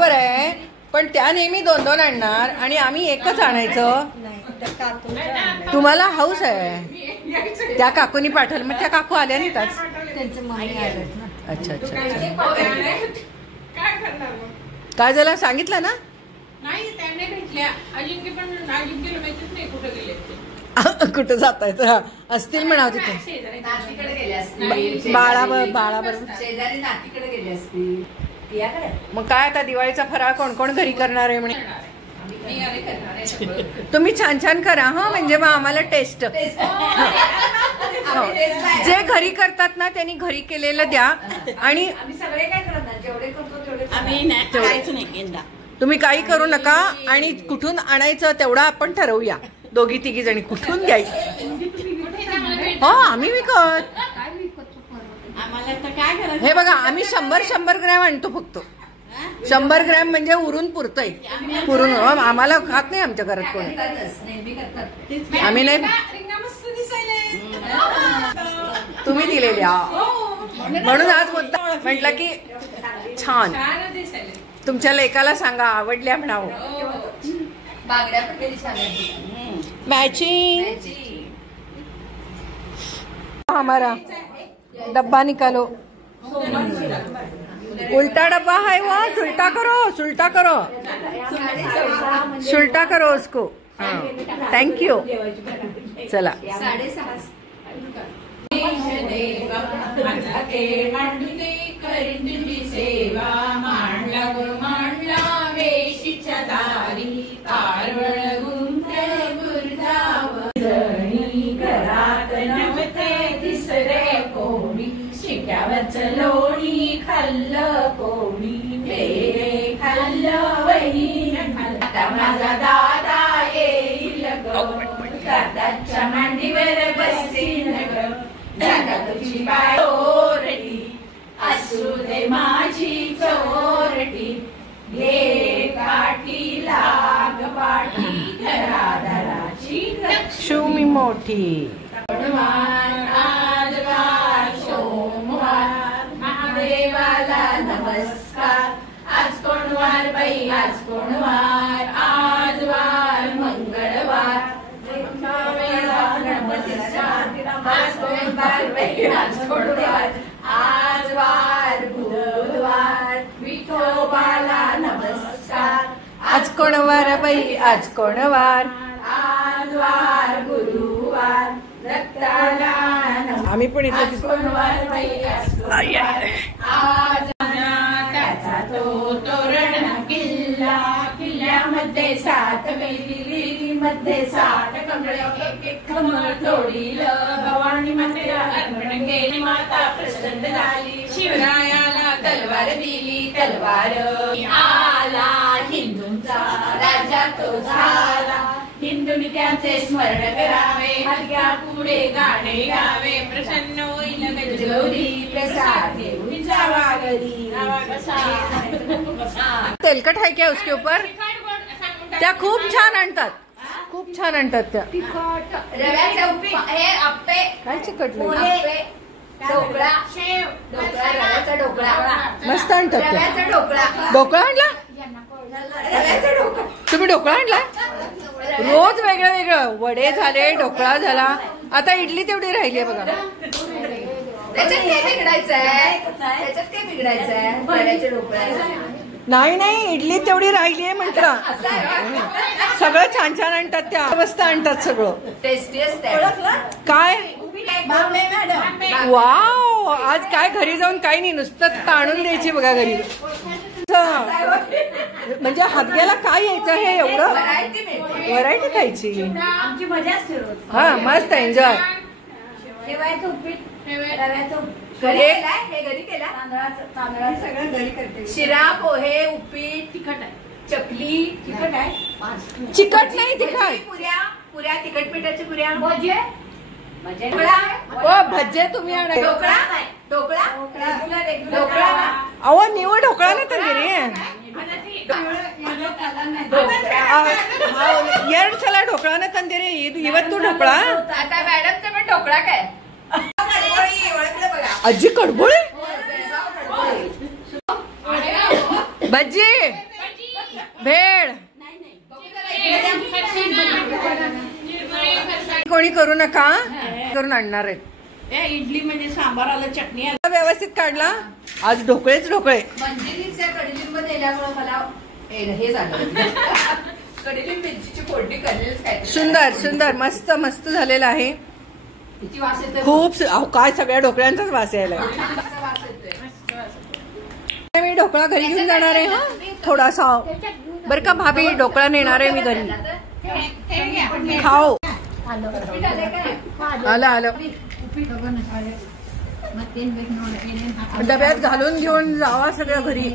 बरं आहे, पण त्या नेहमी 2-2 आणणार आणि आम्ही एकच आणायचं. तुम्हाला हाऊस आहे. त्या काकूनी पाठवलं, मग त्या काकू आल्या नाही त्याच. अच्छा अच्छा काय झालं सांगितलं ना. नाही त्याने भेटल्या. अजिंक्य पण अजिंक्यला माहितीच नाही कुठे गेले. कुठं जातायचं असतील म्हणाव तिथे. बाळाबरोबर शेजारी नातीकडे गेले असतील. मग काय आता दिवाळीचा फराळ कोण कोण घरी करणार आहे म्हणे. तुम्ही छान छान करा हा, म्हणजे मग आम्हाला टेस्ट. जे घरी करतात ना त्यांनी घरी केलेलं द्या. आणि सगळे काय करणार, जेवढे करतो तेवढे तुम्ही काही करू नका. आणि कुठून आणायचं तेवढं आपण ठरवूया. 2-3 जणी कुठून घ्यायचं. हो आम्ही विकत. हे बघा आम्ही 100 ग्रॅम आणतो फक्त. 100 ग्रॅम म्हणजे उरून पुरतय. पुरून आम्हाला खात नाही आमच्या घरात कोणी. आम्ही नाही. तुम्ही दिलेल्या म्हणून आज मुद्दा म्हटलं की छान. तुमच्या लेकाला सांगा आवडल्या म्हणावं. मैचिंग. हमारा डब्बा निकालो. उल्टा डब्बा है वो. सुल्टा करो सुल्टा करो सुल्टा करो उसको. Thank you. चला लोणी खाल्लं कोणी खाल्लं वहीन खाल्ला माझा दादा येईल ग. दादाच्या मांडीवर बसीन ग. दादा तुझी बाय चोरटी असू दे माझी चोरटी. घे काठी लाग पाठी घरादाराची लक्ष्मी मोठी. देवाला नमस्कार. आज कोणवार बाई आज कोणवार. आज वार मंगळवार. आज कोणवार बाई आज कोणवार. आज वार बुधवार. विठोबाला नमस्कार. आज कोणवार बाई आज कोणवार. आज वार गुरुवार. रक्ताला आम्ही पण इथे कोणवार बाई आज आज त्याचा तो तोरण किल्ला. किल्ल्यामध्ये 7 वेली मध्ये 7 कमळे. एक कमळ तोडीलं. भवानी मातेला अर्पण केली. माता प्रसन्न झाली. शिवरायाला तलवार दिली. तलवार आला हिंदूंचा राजा तो झाला. हिंदूंनी त्यांचे स्मरण करावे. हलक्या पुढे गाणे गावे. प्रसन्न होईल गजगौरी. प्रसाद घेऊन जावा घरी. तेलकट आहे क्या उसके ऊपर. त्या खूप छान आणतात. खूप छान आणतात त्या. रव्याचे उपीट हे आप्पे. काय चिकटलं. ढोकळा. रव्याचा ढोकळा मस्त आणतात त्या. रव्याचा ढोकळा. ढोकळा आणला. रव्याचा ढोकळा. तुम्ही ढोकळा आणला. रोज वेगळं वेगळं. वडे झाले ढोकळा झाला. आता इडली तेवढी राहिली आहे बघा. त्याच्यात काय बिघडायचंय. त्याच्यात काय बिघडायचंय. रव्याच्या ढोकळा. नाही नाही इडली तेवढी राहिली आहे म्हटलं. सगळं छान छान आणतात त्या. मस्त आणतात सगळं. टेस्टी असते. काय वाव. आज काय घरी जाऊन काही नाही नुसतं ताणून द्यायची बघा घरी. म्हणजे हातग्याला काय यायचं हे एवढं व्हरायटी खायची. आमची मजा असते रोज. हा मस्त एन्जॉय. शेवायचं उपीट. रव्याचं हे घरी केला. तांदळाचं सगळं घरी करते. शिरा पोहे उपीट. तिखट आहे. चकली तिखट आहे. चिकट नाही तिखट. पुऱ्या तिखट पिठाच्या पुऱ्या. भजे. भज्जे तुम्ही आणा. ढोकळा. ढोकळा. ढोकळा. अहो निवड ढोकळा ना तंगिरी. ಎರಡು ಸಲ ढोकळा ತಂದಿರಿ. ಇವತ್ತು ढोकळा. आता मॅडमचा पण ढोकळा काय. अज्जी कडबोळी. भजी भेळ कोणी करू नका करून आणणार आहेत. इडली म्हणजे सांबार आलं, चटणी आलं, व्यवस्थित काढला. आज ढोकळेच ढोकळे. मंजिरीच्या कडलिंब दिल्यामुळे मला हे झालं. कडलिंब मिरचीची फोडणी करलेच काय. सुंदर सुंदर मस्त मस्त झालेलं आहे. किती वास येतोय. खूप काय सगळ्या ढोकळ्यांचाच वास यायला. मी ढोकळा घरी घेऊन जाणार आहे. हा थोडासा बरं का भाभी, ढोकळा नेणार आहे मी घरी. खाओ. आलं आलं. डब्यात घालून घेऊन जावा सगळं घरी.